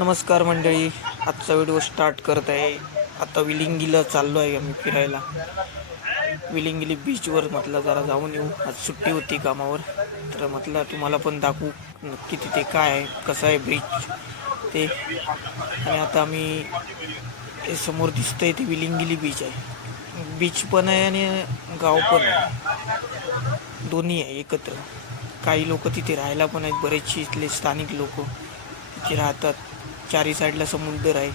नमस्कार मंडळी, आजचा व्हिडिओ स्टार्ट करत आहे. आता विलिंगीला चाललो आहे आम्ही फिरायला. विलिंगिली बीचवर म्हटलं जरा जाऊन येऊ. आज सुट्टी होती कामावर, तर म्हटलं तुम्हाला पण दाखवू नक्की तिथे काय आहे, कसं आहे बीच ते. आणि आता आम्ही हे समोर दिसतंय ते विलिंगिली बीच आहे. बीच पण आहे आणि गाव पण आहे, दोन्ही आहे एकत्र. काही लोक तिथे राहायला पण आहेत, बरेचसे इथले स्थानिक लोक तिथे राहतात. चारी साईडला समुद्र आहे.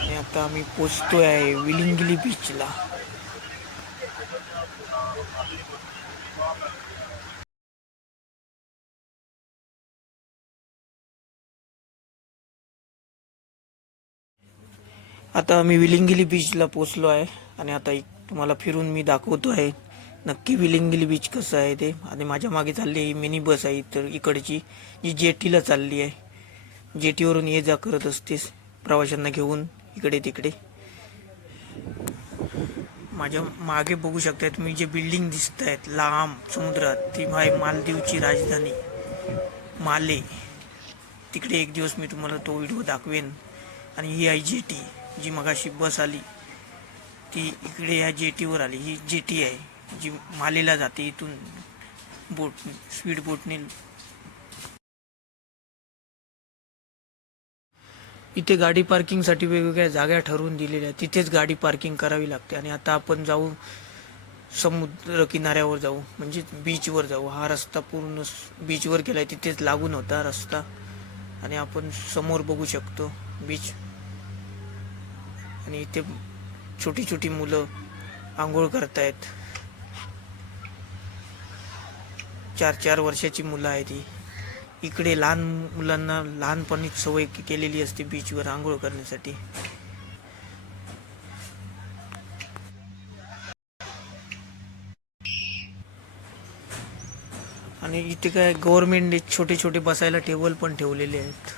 आणि आता आम्ही पोचतोय आहे विलिंगिली बीचला. आता आम्ही विलिंगिली बीचला पोचलो आहे आणि आता तुम्हाला फिरून मी दाखवतो आहे नक्की विलिंगिली बीच कसं आहे ते. आणि माझ्या मागे चालली आहे मिनी बस आहे, तर इकडची जी जेटीला चालली आहे. जेटीवरून ये जा करत असतेस प्रवाशांना घेऊन इकडे तिकडे. माझ्या मागे बघू शकता तुम्ही जे बिल्डिंग दिसत आहेत लांब समुद्रात, ती आहे मालदीवची राजधानी माले. तिकडे एक दिवस मी तुम्हाला तो व्हिडिओ दाखवेन. आणि ही आहे जेटी, जी मगाशी बस आली ती इकडे या जेटीवर आली. ही जेटी आहे जी मालेला जाते इथून बोट, स्पीड बोटने. इथे गाडी पार्किंगसाठी वेगवेगळ्या जागा ठरवून दिलेल्या आहेत, तिथेच गाडी पार्किंग करावी लागते. आणि आता आपण जाऊ समुद्र किनाऱ्यावर जाऊ, म्हणजे बीचवर जाऊ. हा रस्ता पूर्ण बीचवर गेलाय, तिथेच लागून होता रस्ता. आणि आपण समोर बघू शकतो बीच. आणि इथे छोटी छोटी मुलं आंघोळ करतायत. 4-4 वर्षाची मुलं आहेत ही. इकडे लहान मुलांना लहानपणीच सवय केलेली असते बीचवर आंघोळ करण्यासाठी. आणि इथे काय गव्हर्नमेंटने छोटे छोटे बसायला टेबल पण ठेवलेले आहेत.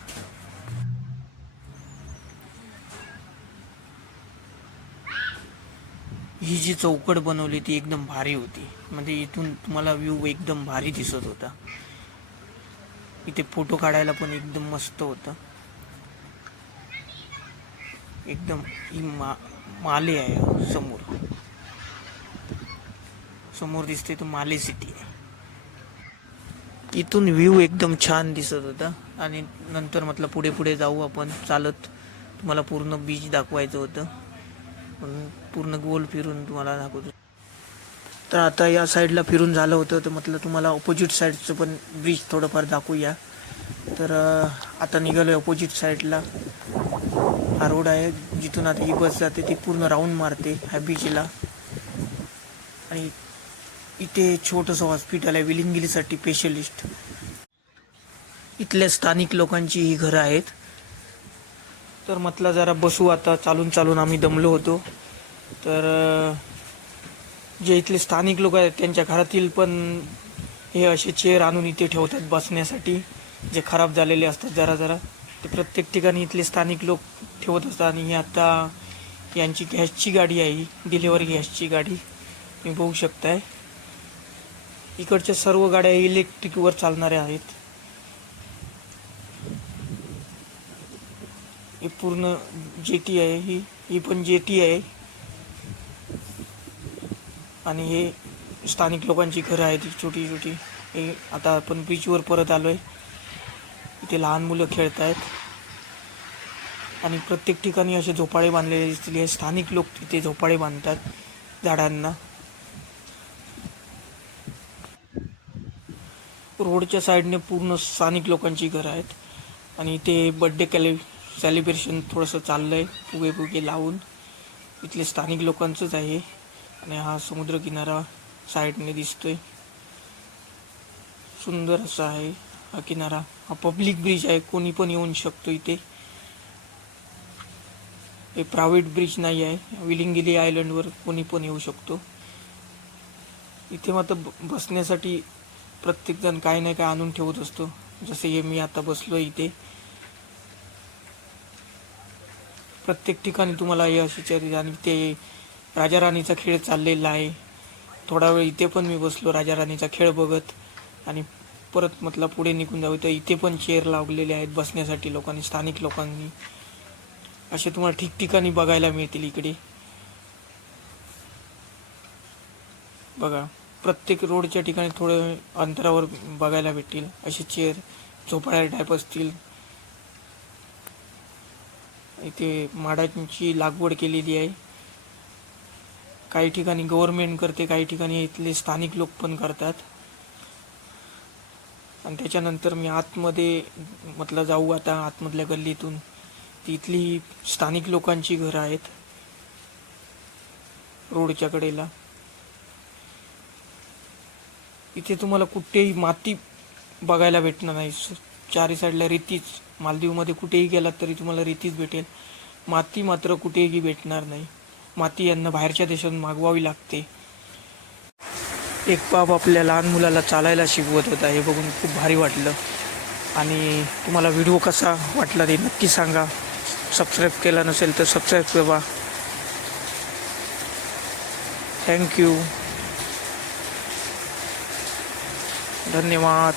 ही जी चौकट बनवली ती एकदम भारी होती, म्हणजे इथून तुम्हाला व्ह्यू एकदम भारी दिसत होता. इथे फोटो काढायला पण एकदम मस्त होता. एकदम ही माले आहे समोर, समोर दिसते तो माले सिटी आहे. इथून व्ह्यू एकदम छान दिसत होता. आणि नंतर म्हटलं पुढे पुढे जाऊ आपण चालत, तुम्हाला पूर्ण बीच दाखवायचं होतं म्हणून पूर्ण गोल फिरून तुम्हाला दाखवतो. तर आता या साईडला फिरून झालं होतं, तर म्हटलं तुम्हाला ऑपोजिट साईडचं पण ब्रिज थोडंफार दाखवूया. तर आता निघालो आहे ऑपोजिट साईडला. हा रोड आहे जिथून आता ही बस जाते, ती पूर्ण राऊंड मारते ह्या बीचला. आणि इथे छोटंसं हॉस्पिटल आहे विलिंगिलीसाठी स्पेशलिस्ट. इथल्या स्थानिक लोकांची ही घरं आहेत. तर म्हटलं जरा बसू, आता चालून चालून आम्ही दमलो होतो. तर जे इथले स्थानिक लोक आहेत त्यांच्या घरातील पण हे असे चेअर आणून इथे ठेवतात बसण्यासाठी, जे खराब झालेले असतात जरा जरा. ते प्रत्येक ठिकाणी इथले स्थानिक लोक ठेवत असतात. आणि आता यांची गॅसची गाडी आहे, डिलेवरी गॅसची गाडी तुम्ही बघू शकताय. इकडच्या सर्व गाड्या इलेक्ट्रिकवर चालणाऱ्या आहेत. ही पूर्ण जेटी आहे, ही पण जेटी आहे. आणि हे स्थानिक लोकांची घरं आहेत छोटी छोटी. हे आता आपण बीचवर परत आलो आहे. इथे लहान मुलं खेळत आहेत. आणि प्रत्येक ठिकाणी असे झोपाळे बांधलेले दिसतील. हे स्थानिक लोक तिथे झोपाळे बांधतात झाडांना. रोडच्या साईडने पूर्ण स्थानिक लोकांची घरं आहेत. आणि इथे बड्डे सेलिब्रेशन थोडंसं चाललं आहे, फुगे फुगे लावून. इथले स्थानिक लोकांचंच आहे. आणि हा समुद्र किनारा साईडने दिसतोय, सुंदर असा आहे हा किनारा. हा पब्लिक ब्रिज आहे, कोणी पण येऊन शकतो इथे. हे प्रायव्हेट ब्रिज नाही आहे. विलिंगिली आयलंडवर कोणी पण येऊ शकतो. इथे मात्र बसण्यासाठी प्रत्येकजण काही नाही काय आणून ठेवत असतो. जसे हे मी आता बसलो इथे. प्रत्येक ठिकाणी तुम्हाला हे अशी चर्च. आणि ते राजा राणीचा खेळ चाललेला आहे. थोडा वेळ इथे पण मी बसलो राजा राणीचा खेळ बघत. आणि परत म्हटलं पुढे निघून जाऊ. तर इथे पण चेअर लावलेले आहेत बसण्यासाठी लोकांनी, स्थानिक लोकांनी. असे तुम्हाला ठिकठिकाणी बघायला मिळतील इकडे. बघा, प्रत्येक रोडच्या ठिकाणी थोडं अंतरावर बघायला भेटतील असे चेअर, झोपाळ्या टाईप असतील. इथे माडांची लागवड केलेली आहे. काही ठिकाणी गव्हर्नमेंट करते, काही ठिकाणी इथले स्थानिक लोक पण करतात. आणि त्याच्यानंतर मी आतमध्ये म्हटलं जाऊ आता आतमधल्या गल्लीतून. तिथली स्थानिक लोकांची घरं आहेत रोडच्या कडेला. इथे तुम्हाला कुठेही माती बघायला भेटणार नाही. चारी साईडला रेतीच. मालदीवमध्ये कुठेही गेलात तरी तुम्हाला रेतीच भेटेल. माती मात्र कुठेही भेटणार नाही. माती यांना बाहेरच्या देशातून मागवावी लागते. एक बाप आपल्या लहान मुलाला चालायला शिकवत होता. हे बघून खूप भारी वाटलं. आणि तुम्हाला व्हिडिओ कसा वाटला ते नक्की सांगा. सबस्क्राईब केला नसेल तर सबस्क्राईब करा. थँक्यू, धन्यवाद.